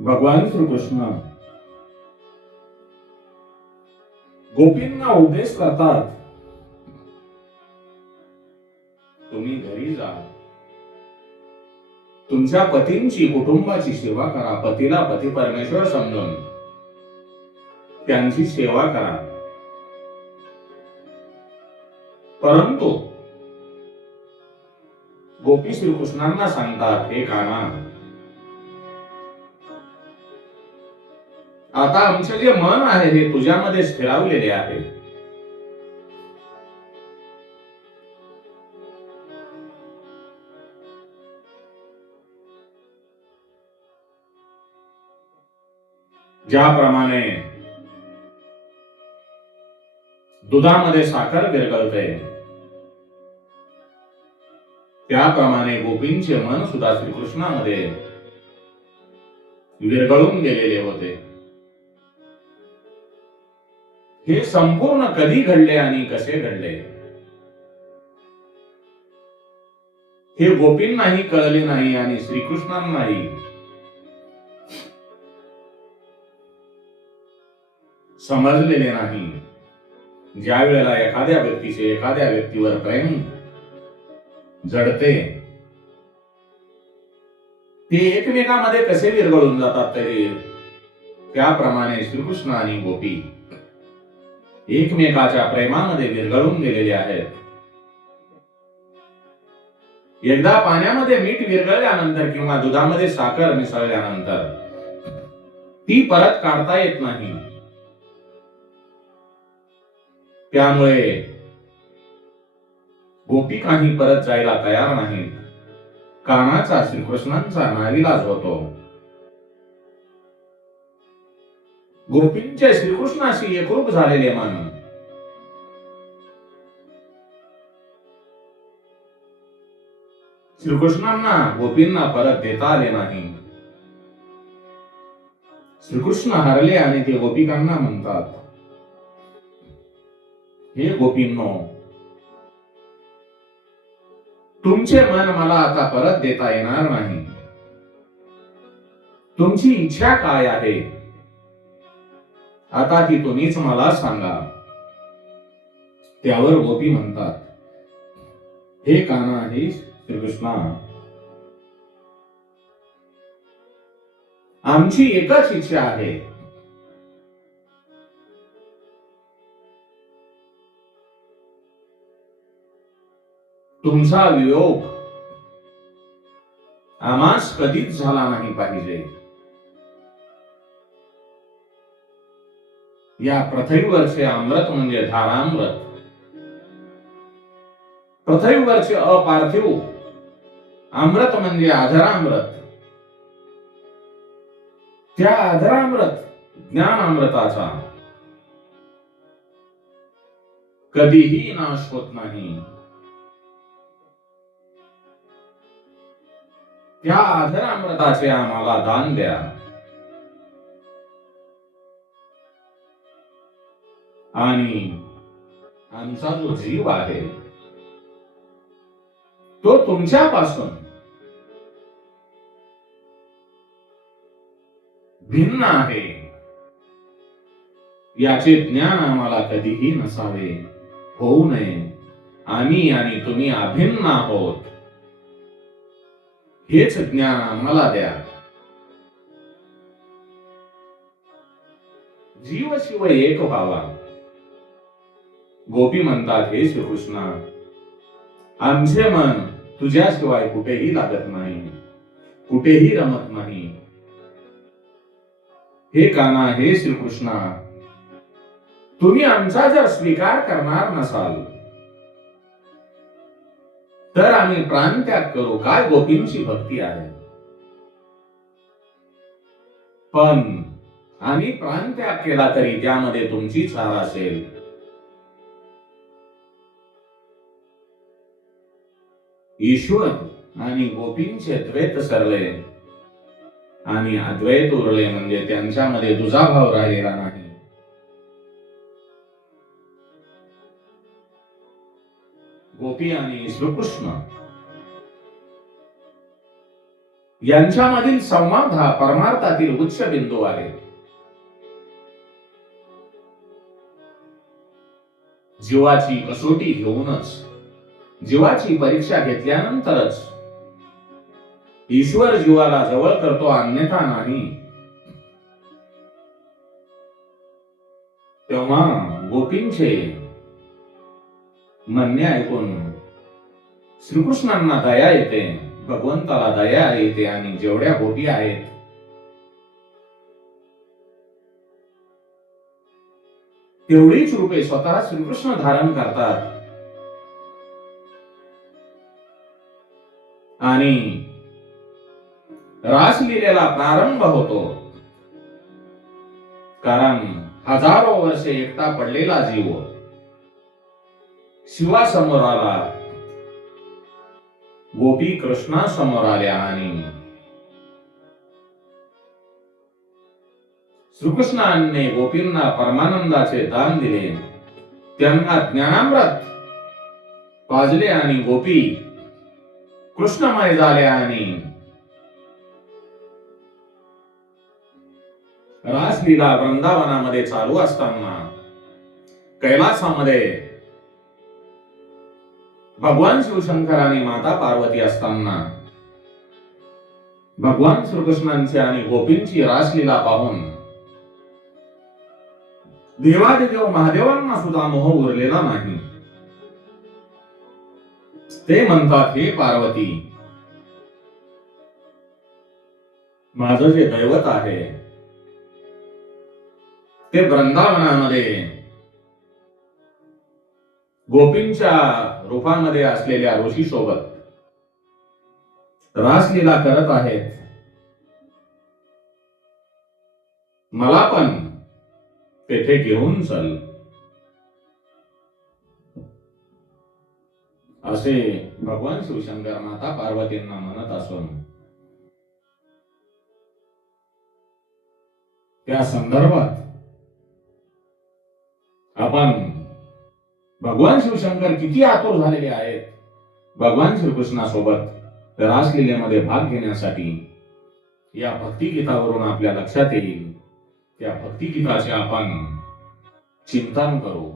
भगवान श्रीकृष्ण गोपींना उपदेश करतात, तुम्ही घरी जा, तुमच्या पतींची कुटुंबाची सेवा करा, पतीला पती परमेश्वर समजून त्यांची सेवा करा. परंतु गोपी श्रीकृष्णांना सांगतात, हे काना, आता आमचे जे मन आहे हे तुझ्यामध्ये स्थिरावलेले आहे. ज्याप्रमाणे दुधामध्ये साखर विरघळते, त्याप्रमाणे गोपींचे मन सुद्धा श्रीकृष्णामध्ये विरघळून गेलेले होते. हे संपूर्ण कधी घडले आणि कसे घडले हे गोपींनाही कळले नाही आणि श्रीकृष्णांनाही समजलेले नाही. ज्या वेळेला एखाद्या व्यक्तीचे एखाद्या व्यक्तीवर प्रेम जडते, ते एकमेकांमध्ये कसे विरघळून जातात, तरी त्याप्रमाणे श्रीकृष्ण आणि गोपी एकमेकाच्या प्रेमामध्ये विरघळून गेलेले आहेत. एकदा पाण्यामध्ये मीठ विरघळल्यानंतर किंवा दुधामध्ये साखर मिसळल्यानंतर ती परत काढता येत नाही. त्यामुळे गोपी काही परत जायला तयार नाहीत. कानाचा श्रीकृष्णांचा नाईलाज होतो. गोपींचे श्रीकृष्णाशी एकरूप झालेले मन श्रीकृष्णांना गोपींना परत देता आले नाही. श्रीकृष्ण हरले आणि ते गोपिकांना म्हणतात, हे गोपींनो, तुमचे मन मला आता परत देता येणार नाही. तुमची इच्छा काय आहे आता ती तुम्हीच मला सांगा. त्यावर गोपी म्हणतात, हे काना, हे श्रीकृष्णा, आमची एकच इच्छा आहे. तुमचा वियोग आम्हास कधीच झाला नाही पाहिजे. या पृथ्वीवरचे अमृत म्हणजे धारामृत, पृथ्वीवरचे अपार्थिव अमृत म्हणजे आधरामृत. त्या आधरामृत ज्ञान अमृताचा कधीही नाश होत नाही. त्या आधरामृताचे आम्हाला दान द्या. आणि आमचा जो जीव आहे तो तुमच्यापासून भिन्न आहे, याचे ज्ञान आम्हाला कधीही नसावे, होऊ नये. आम्ही आणि तुम्ही अभिन्न आहोत, हेच ज्ञान आम्हाला द्या. जीव शिव एक व्हावा. गोपी म्हणतात, हे श्रीकृष्णा, आमचे मन तुझ्याशिवाय कुठेही लागत नाही, कुठेही रमत नाही. हे काना, हे श्रीकृष्णा, तुम्ही आमचा जर स्वीकार करणार नसाल तर आम्ही प्राणत्याग करू. काय गोपींची भक्ती आहे. पण आम्ही प्राणत्याग केला तरी त्यामध्ये तुमची चाल असेल. ईश्वर आणि गोपींचे द्वैत सरले आणि अद्वैत उरले, म्हणजे त्यांच्यामध्ये दुजाभाव राहिलेला नाही. गोपी आणि श्रीकृष्ण यांच्यामधील संवाद हा परमार्थातील उच्च बिंदू आहे. जीवाची कसोटी घेऊनच, जीवाची परीक्षा घेतल्यानंतरच ईश्वर जीवाला जवळ करतो, अन्यथा नाही. तेव्हा गोपींचे म्हणणे ऐकून श्रीकृष्णांना दया येते, भगवंताला दया येते आणि जेवढ्या गोपी आहेत तेवढीच रूपे स्वतः श्रीकृष्ण धारण करतात आणि रासलीलेला प्रारंभ होतो. कारण हजारो वर्षे एकटा पडलेला जीव शिवासमोर आला, गोपी कृष्णा समोर आल्या आणि श्रीकृष्णाने गोपींना परमानंदाचे दान दिले. त्यांना ज्ञानामृत पाजले आणि गोपी कृष्णमय झाल्या आणि रासलीला वृंदावनामध्ये चालू असताना कैलासामध्ये भगवान शिवशंकर आणि माता पार्वती असताना भगवान श्रीकृष्णांची आणि गोपींची रासलीला पाहून देवादिदेव महादेवांना सुद्धा मोह उरलेला नाही. ते म्हणतात, हे पार्वती, माझं जे दैवत आहे ते वृंदावनामध्ये गोपींच्या रूपामध्ये असलेल्या ऋषी सोबत रासलीला करत आहेत. मला पण तेथे घेऊन चल, असे भगवान शिवशंकर माता पार्वतींना म्हणत असून त्या संदर्भात आपण भगवान शिवशंकर किती आतुर झालेले आहेत भगवान श्रीकृष्णासोबत रासलीलेमध्ये भाग घेण्यासाठी, या भक्तिगीतावरून आपल्या लक्षात येईल. त्या भक्तिगीताचे आपण चिंतन करू.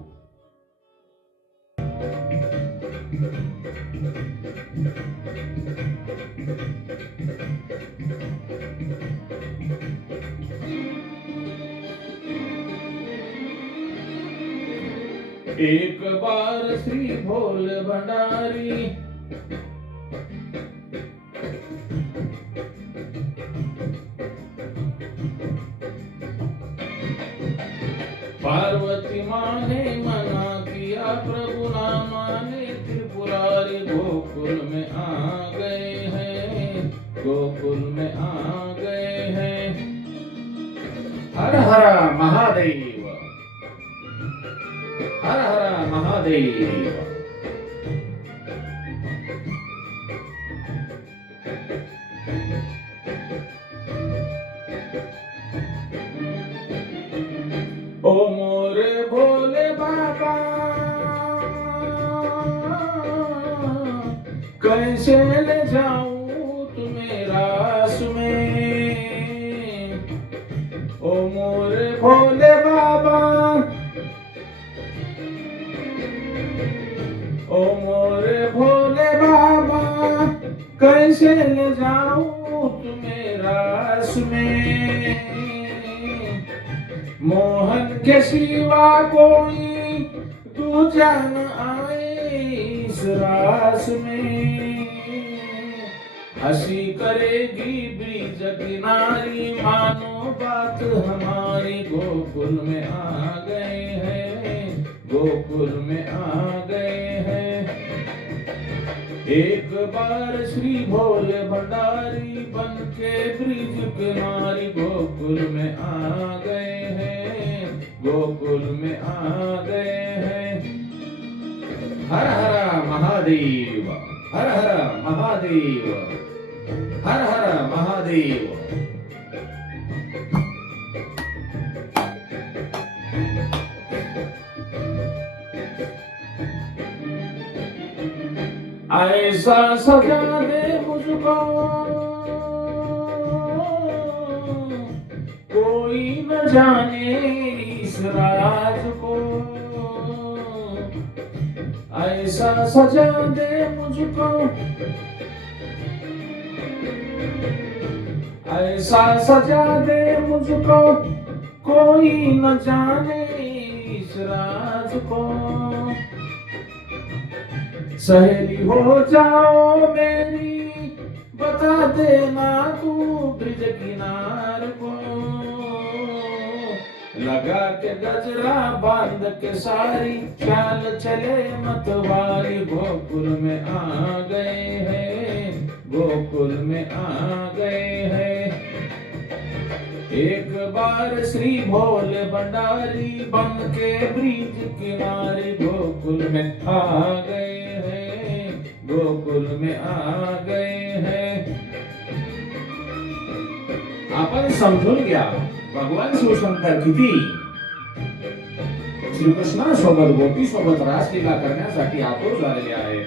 एक बार श्री भोल भंडारी पार्वती माने मना किया, प्रभु ना माने त्रिपुरारी गोकुल में आ गए हैं, गोकुल में आ गए हैं. हर हर महादेव, हर हर महादेव. ओ मोरे भोले बाबा, कैसे ले जाऊं तुम्हें रास में. ओ मोरे भोले बाबा, ओ मोरे भोले बाबा, कैसे ले जाऊं तुम्हें रास में. मोहन के सिवा कोई दूजा न आए इस रास में. हंसी करेगी ब्रिज किनारी, मानो बात हमारी, गोकुल में आ गए हैं, गोकुल में आ गए हैं. एक बार श्री भोले भंडारी बन के ब्रिज किनारी, गोकुल में आ गए हैं, गोकुल में आ गए हैं. हर हर महादेव, हर हर महादेव, हर हर महादेव. ऐसा सजा दे मुझको कोई न जाने इस राज को, ऐसा सजा दे मुझको, ऐसा सजा दे मुझको, कोई न जाने इस राज को। सहेली हो जाओ मेरी, बता देना तू ब्रिज किनार को, लगा के गजरा बांध के सारी, चाल चले मतवारी, गोकुल में आ गए हैं, गोकुल में आ गए हैं। एक बार श्री भोले भंडारी बन के ब्रिज किनारे, गोकुल में आ गए हैं, गोकुल में आ गए हैं। आपण समजून घ्या भगवान शिवशंकर किती श्रीकृष्णासोबत गोपी सोबत रासलीला करण्यासाठी आतुर झालेले आहेत.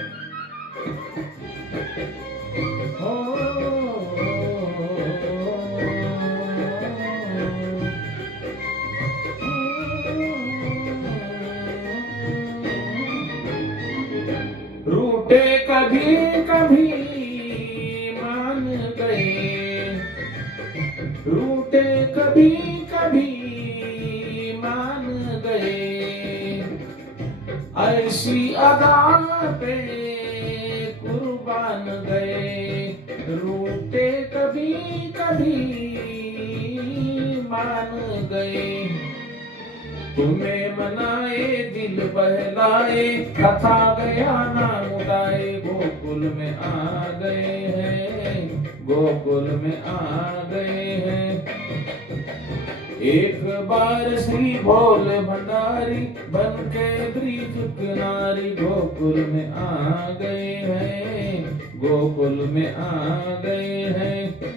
रूठे कभी कभी मान गए, रूठे कभी कभी मान गए, ऐसी अदा पे कुर्बान गए, रूठे कभी कभी मान गए। तुम्हें मनाए दिल बहलाए, कथा गया नाम उड़ाए, गोकुल में आ गए हैं, गोकुल में आ गए हैं। एक बार श्री भोले भंडारी बन के ब्रिज किनारी, गोकुल में आ गए हैं, गोकुल में आ गए हैं।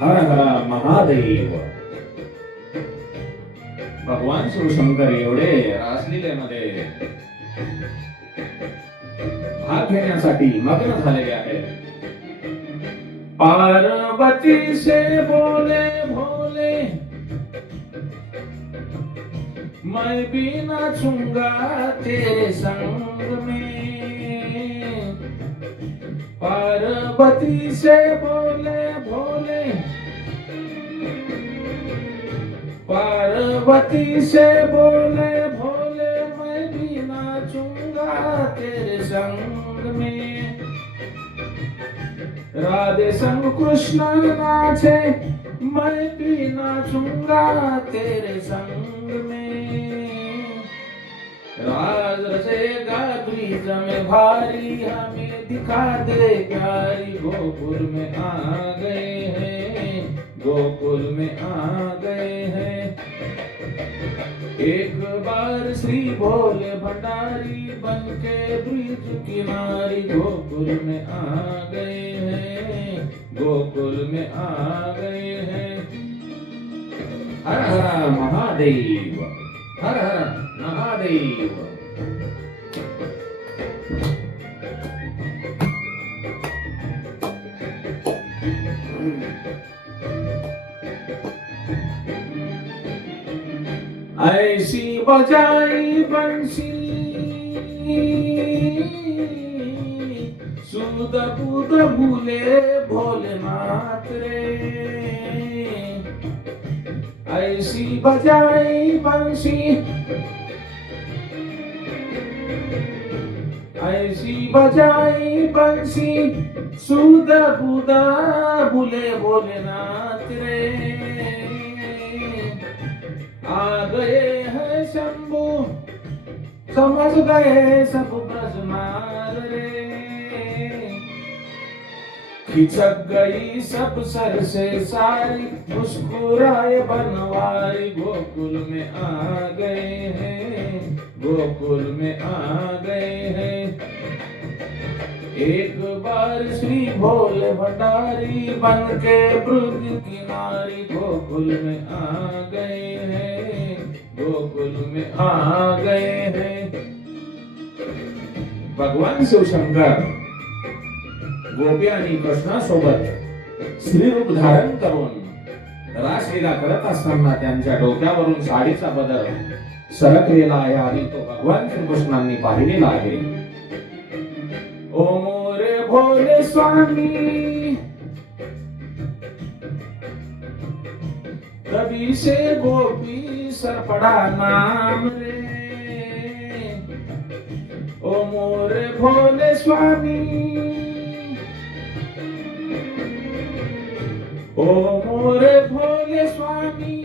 हर हर महादेव. भगवान शिवशंकर एवढे रासलीलेमध्ये भाग घेण्यासाठी मग्न झालेले आहेत. पार्वती से बोले भोले, मैं भी नाचूंगा तेरे संग में, पार्वती से बोले भोले, पार्वती से बोले भोले, मैं भी नाचूंगा तेरे संग में। राधे संग कृष्ण नाचे, मैं भी नाचूंगा तेरे संग में। राज रचेगा ब्रिज में भारी, हमें दिखा दे प्यारी, गोकुल में आ गए हैं, गोकुल में आ गए हैं। एक बार श्री भोले भंडारी बन के ब्रिज किनारी, गोकुल में आ गए हैं, गोकुल में आ गए हैं। हर हर महादेव, हर हर महादेव. ऐसी बजाई बंसी, सुध बुध भूले भोलेनाथ रे, ऐसी बजाई बंसी, ऐसी बजाई बंसी, सुध बुध भूले भोलेनाथ रे। आ गए हैं शंभू, समझ गए सब ब्रजमाल रे, खिचक गई सब सर से सारी, मुस्कुराए बनवारी, गोकुल में आ गए हैं, गोकुल में आ गए हैं। एक बार श्री भोले भंडारी बन के ब्रिज किनारी, गोकुल में आ गए हैं, गोकुल में आ गए हैं. भगवान शिवशंकर गोपी आणि कृष्णासोबत स्त्रीरूप धारण करून रासलीला करत असताना त्यांच्या डोक्यावरून साडीचा पदर सरकलेला आहे आणि तो भगवान श्रीकृष्णांनी पाहिलेला आहे. ओ मोरे भोले स्वामी कभी से गोपी सर पड़ा नाम रे. ओ मोरे भोले स्वामी ओ मोरे भोले स्वामी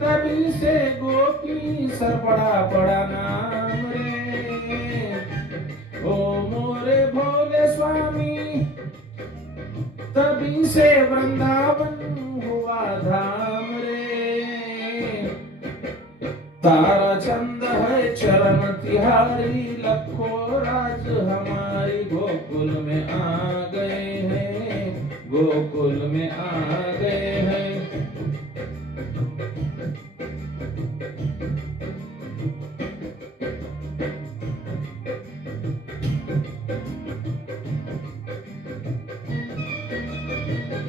तभी से गोपी सर पड़ा नाम रे. ओ मोरे भोले स्वामी तभी से वृंदावन हुआ धाम रे. तारा चंद है चरण तिहारी लखो राज हमारी गोकुल में आ गए हैं, गोकुल में आ गए हैं.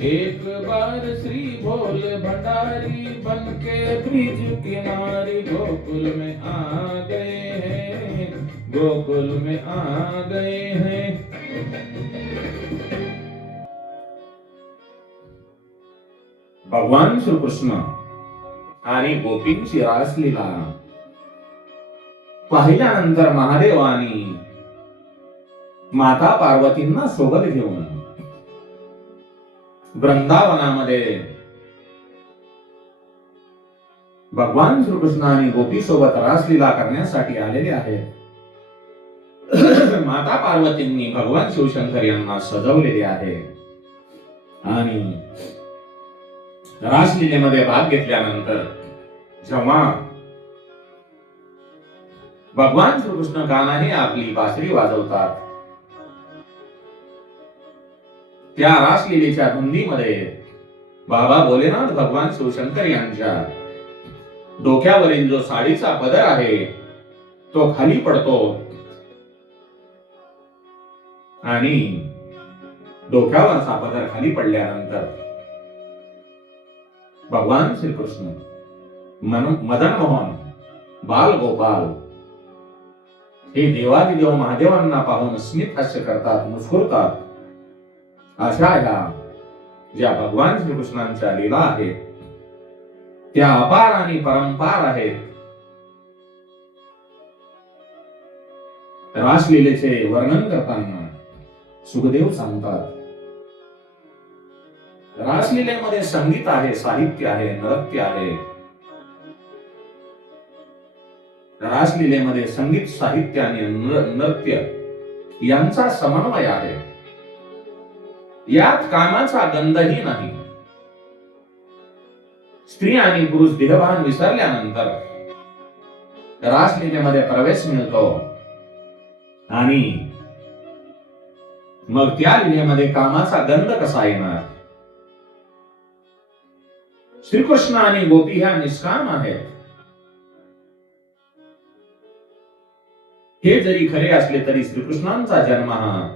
एक बार श्री भोले भंडारी बनके ब्रिज किनारी गोकुल में आ गए हैं, गोकुल में आ गए हैं. भगवान श्री कृष्ण आणि गोपींची रासलीला पाहिल्यानंतर महादेवानी माता पार्वतींना सोबत घेऊन वृंदावनामध्ये भगवान श्रीकृष्ण आणि गोपी सोबत रासलीला करण्यासाठी आलेले आहेत. माता पार्वतींनी भगवान शिवशंकर यांना सजवलेले आहे आणि रासलीलेमध्ये भाग घेतल्यानंतर जेव्हा भगवान श्रीकृष्ण गाणाने आपली बासरी वाजवतात त्या रासलीलेच्या धुंदीमध्ये बाबा भोलेनाथ भगवान शिवशंकर यांच्या डोक्यावरील जो साडीचा पदर आहे तो खाली पडतो आणि डोक्यावरचा पदर खाली पडल्यानंतर भगवान श्रीकृष्ण मदन मोहन बाल गोपाल हे देवादिदेव महादेवांना पाहून स्मित हास्य करतात, मुस्कुरतात. अशा ह्या ज्या भगवान श्रीकृष्णांच्या लीला आहेत त्या अपार आणि परंपार आहेत. रासलीलेचे वर्णन करताना सुखदेव सांगतात, रासलीलेमध्ये संगीत आहे, साहित्य आहे, नृत्य आहे. रासलीलेमध्ये संगीत, साहित्य आणि नृत्य यांचा समन्वय आहे. यात कामाचा गंधही नाही. स्त्री आणि पुरुष देहभान विसरल्यानंतर रासलीलेमध्ये प्रवेश मिळतो आणि मग त्या लीलेमध्ये कामाचा गंध कसा येणार. श्रीकृष्ण आणि गोपी ह्या निष्काम आहेत. हे जरी खरे असले तरी श्रीकृष्णांचा जन्म हा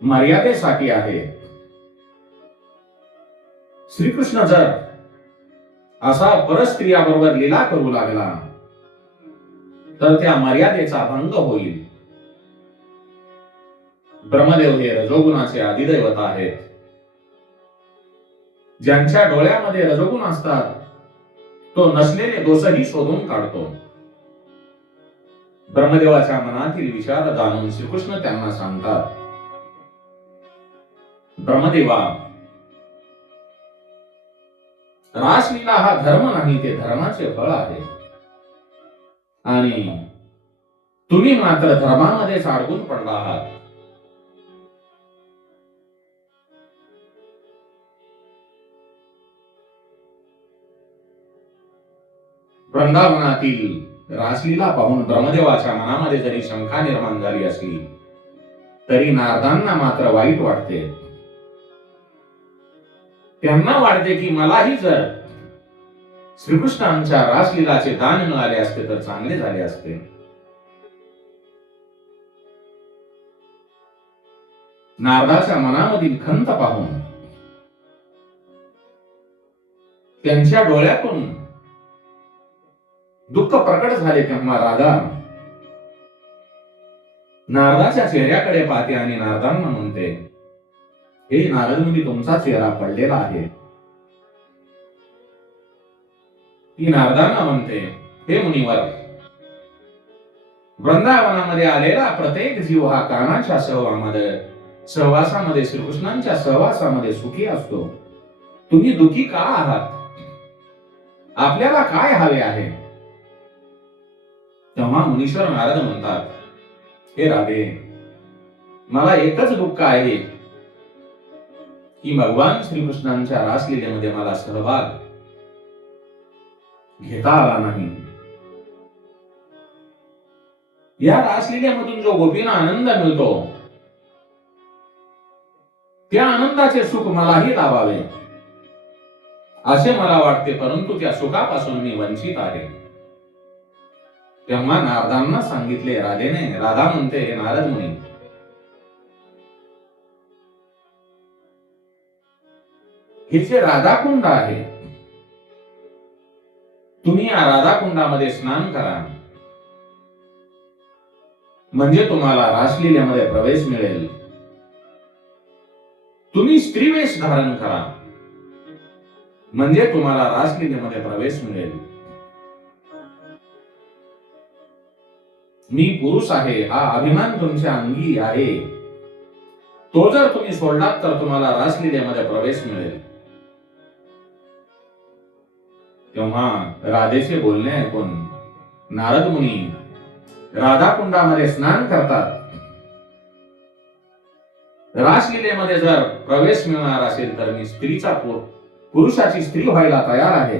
मर्यादेसाठी आहे. श्रीकृष्ण जर असा परस्त्रियाबरोबर लीला करू लागला तर त्या मर्यादेचा भंग होईल. ब्रह्मदेव हे रजोगुणाचे अधिदैवत आहेत. ज्यांच्या डोळ्यामध्ये रजोगुण असतात तो नसलेले दोषही शोधून काढतो. ब्रह्मदेवाच्या मनातील विचार जाणून श्रीकृष्ण त्यांना सांगतात, ब्रह्मदेवा, रासलीला हा धर्म नाही, ते धर्माचे फळ आहे आणि तुम्ही मात्र धर्मामध्येच अडकून पडला आहात. वृंदावनातील रासलीला पाहून ब्रह्मदेवाच्या मनामध्ये जरी शंका निर्माण झाली असली तरी नारदांना मात्र वाईट वाटते. त्यांना वाटते की मलाही जर श्रीकृष्णांच्या रासलीलाचे दान मिळाले असते तर चांगले झाले असते. नारदाच्या मनामधील खंत पाहून त्यांच्या डोळ्यातून दुःख प्रकट झाले, तेव्हा राधा नारदाच्या चेहऱ्याकडे पाहते आणि नारदांना म्हणते, हे नारद मुनी, तुमचा चेहरा पडलेला आहे. ती नारदांना म्हणते, हे मुनिवर, वृंदावनामध्ये आलेला प्रत्येक जीव हा कानाच्या सहवासामध्ये श्रीकृष्णांच्या सहवासामध्ये सुखी असतो. तुम्ही दुःखी का आहात? आपल्याला काय हवे आहे? तेव्हा मुनीश्वर नारद म्हणतात, हे राधे, मला एकच दुःख आहे की भगवान श्रीकृष्णांच्या रासलीलेमध्ये मला सहभाग घेता आला नाही. या रासलीलेमधून जो गोपींना आनंद मिळतो, त्या आनंदाचे सुख मलाही लाभावे असे मला वाटते, परंतु त्या सुखापासून मी वंचित आहे. तेव्हा नारदांना सांगितले राधेने. राधा म्हणते, हे नारद मुनी, हे जे राधाकुंड आहे, तुम्ही या राधाकुंडामध्ये स्नान करा, म्हणजे तुम्हाला रासलीलेमध्ये प्रवेश मिळेल. तुम्ही स्त्रीवेश धारण करा, म्हणजे तुम्हाला रासलीलेमध्ये प्रवेश मिळेल. मी पुरुष आहे हा अभिमान तुमच्या अंगी आहे, तो जर तुम्ही सोडलात तर तुम्हाला रासलीलेमध्ये प्रवेश मिळेल. तेव्हा राधेचे बोलणे ऐकून नारद मुनी राधाकुंडामध्ये स्नान करतात. रासलीलेमध्ये जर प्रवेश मिळणार असेल तर मी पुरुषाची स्त्री व्हायला तयार आहे,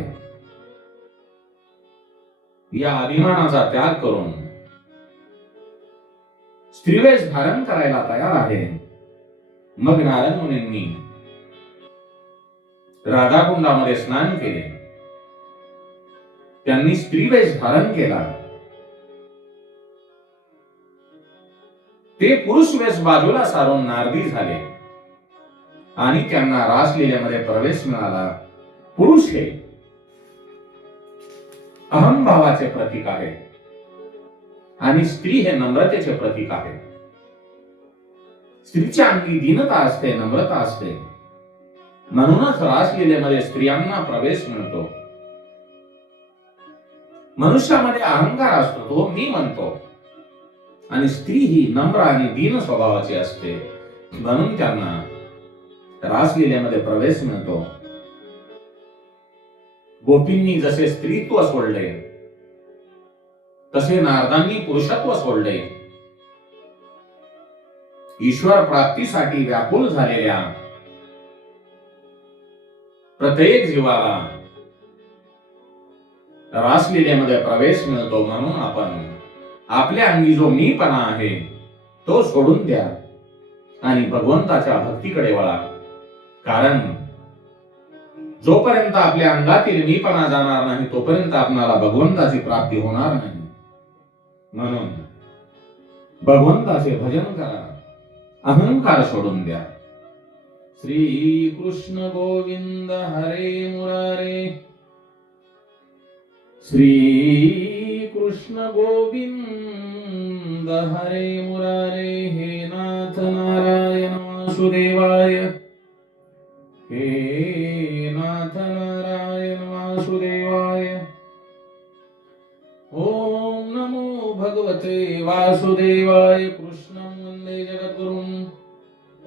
या अभिमानाचा त्याग करून स्त्रीवेश धारण करायला तयार आहे. मग नारद मुनींनी राधाकुंडामध्ये स्नान केले, त्यांनी स्त्रीवेश धारण केला. ते पुरुष वेश बाजूला सारून नारदी झाले आणि त्यांना रासलीलेमध्ये प्रवेश मिळाला. पुरुष हे अहंभावाचे प्रतीक आहे आणि स्त्री हे नम्रतेचे प्रतीक आहे. स्त्रीच्या अंगी दीनता असते, नम्रता असते, म्हणूनच रासलीलेमध्ये स्त्रियांना प्रवेश मिळतो. मनुष्यामध्ये अहंकार असतो, तो मी म्हणतो, आणि स्त्री ही नम्र आणि दीन स्वभावाची असते, म्हणून त्यांना रासलीलेमध्ये प्रवेश मिळतो. गोपींनी जसे स्त्रीत्व सोडले, तसे नारदांनी पुरुषत्व सोडले. ईश्वर प्राप्तीसाठी व्याकुळ झालेल्या प्रत्येक जीवाला रासलीलेमध्ये प्रवेश मिळतो, म्हणून आपण आपल्या अंगी जो मीपणा आहे तो सोडून द्या आणि भगवंताच्या भक्तीकडे वळा. कारण जोपर्यंत आपल्या अंगातील मीपणा जाणार नाही तोपर्यंत आपणाला भगवंताची प्राप्ती होणार नाही. म्हणून भगवंताचे भजन करा, अहंकार सोडून द्या. श्री कृष्ण गोविंद हरे मुरारे, श्री कृष्ण गोविंद हरे मुरारे. हे नाथ नारायण वासुदेवाय, हे नाथ नारायण वासुदेवाय. ओम नमो भगवते वासुदेवाय. कृष्णं वंदे जगद्गुरुम्.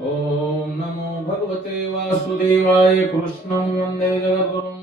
ओम नमो भगवते वासुदेवाय. कृष्णं वंदे जगद्गुरुम्.